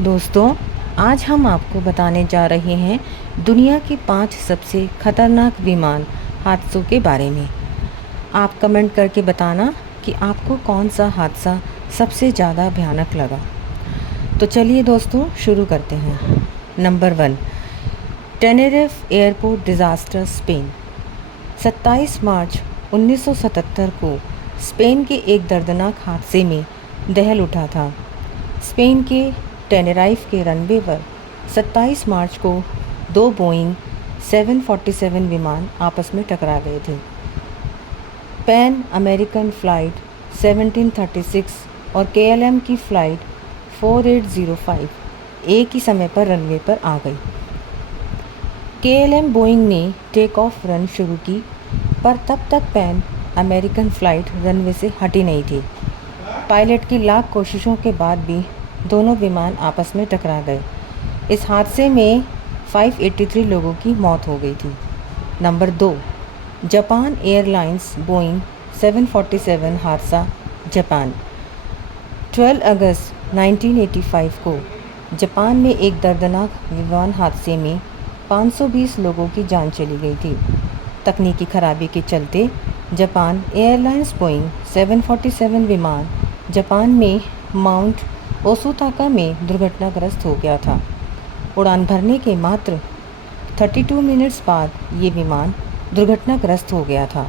दोस्तों, आज हम आपको बताने जा रहे हैं दुनिया के 5 सबसे खतरनाक विमान हादसों के बारे में। आप कमेंट करके बताना कि आपको कौन सा हादसा सबसे ज़्यादा भयानक लगा। तो चलिए दोस्तों शुरू करते हैं। Number 1, Tenerife airport disaster, Spain. 27 मार्च 1977 को स्पेन के एक दर्दनाक हादसे में दहल उठा था। स्पेन के टेनेराइफ के रनवे पर 27 मार्च को 2 बोइंग 747 विमान आपस में टकरा गए थे। पैन अमेरिकन फ़्लाइट 1736 और KLM की फ़्लाइट 4805 एक ही समय पर रनवे पर आ गई। KLM बोइंग ने टेक ऑफ रन शुरू की, पर तब तक पैन अमेरिकन फ़्लाइट रनवे से हटी नहीं थी। पायलट की लाख कोशिशों के बाद भी दोनों विमान आपस में टकरा गए। इस हादसे में 583 लोगों की मौत हो गई थी। नंबर 2, जापान एयरलाइंस बोइंग 747 हादसा, जापान। 12 अगस्त 1985 को जापान में एक दर्दनाक विमान हादसे में 520 लोगों की जान चली गई थी। तकनीकी खराबी के चलते जापान एयरलाइंस बोइंग 747 विमान जापान में माउंट ओसुताका में दुर्घटनाग्रस्त हो गया था। उड़ान भरने के मात्र 32 मिनट्स बाद ये विमान दुर्घटनाग्रस्त हो गया था।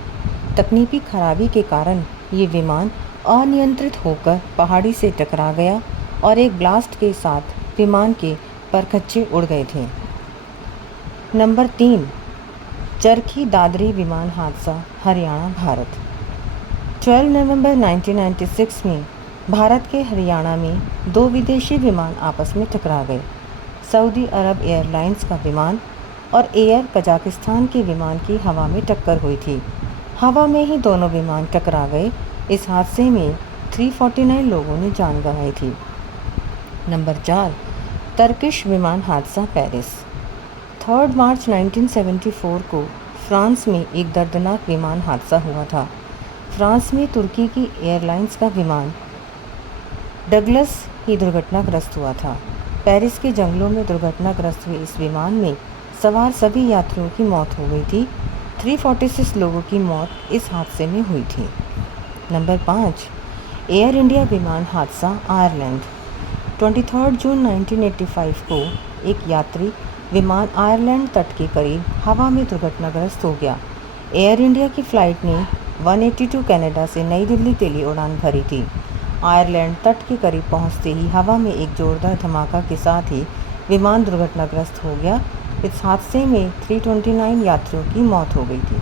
तकनीकी खराबी के कारण ये विमान अनियंत्रित होकर पहाड़ी से टकरा गया और एक ब्लास्ट के साथ विमान के परखच्चे उड़ गए थे। नंबर 3, चरखी दादरी विमान हादसा, हरियाणा, भारत। 12 नवंबर 1996 में भारत के हरियाणा में 2 विदेशी विमान आपस में टकरा गए। सऊदी अरब एयरलाइंस का विमान और एयर कजाकिस्तान के विमान की हवा में टक्कर हुई थी। हवा में ही दोनों विमान टकरा गए। इस हादसे में 349 लोगों ने जान गंवाई थी। नंबर 4, टर्किश विमान हादसा, पेरिस। 3 मार्च 1974 को फ्रांस में एक दर्दनाक विमान हादसा हुआ था। फ्रांस में तुर्की की एयरलाइंस का विमान डगलस ही दुर्घटनाग्रस्त हुआ था। पेरिस के जंगलों में दुर्घटनाग्रस्त हुए इस विमान में सवार सभी यात्रियों की मौत हो गई थी। 346 लोगों की मौत इस हादसे में हुई थी। नंबर 5, एयर इंडिया विमान हादसा, आयरलैंड। 23 जून 1985 को एक यात्री विमान आयरलैंड तट के करीब हवा में दुर्घटनाग्रस्त हो गया। एयर इंडिया की फ़्लाइट ने 182 कनाडा से नई दिल्ली के लिए उड़ान भरी थी। आयरलैंड तट के करीब पहुंचते ही हवा में एक जोरदार धमाका के साथ ही विमान दुर्घटनाग्रस्त हो गया। इस हादसे में 329 यात्रियों की मौत हो गई थी।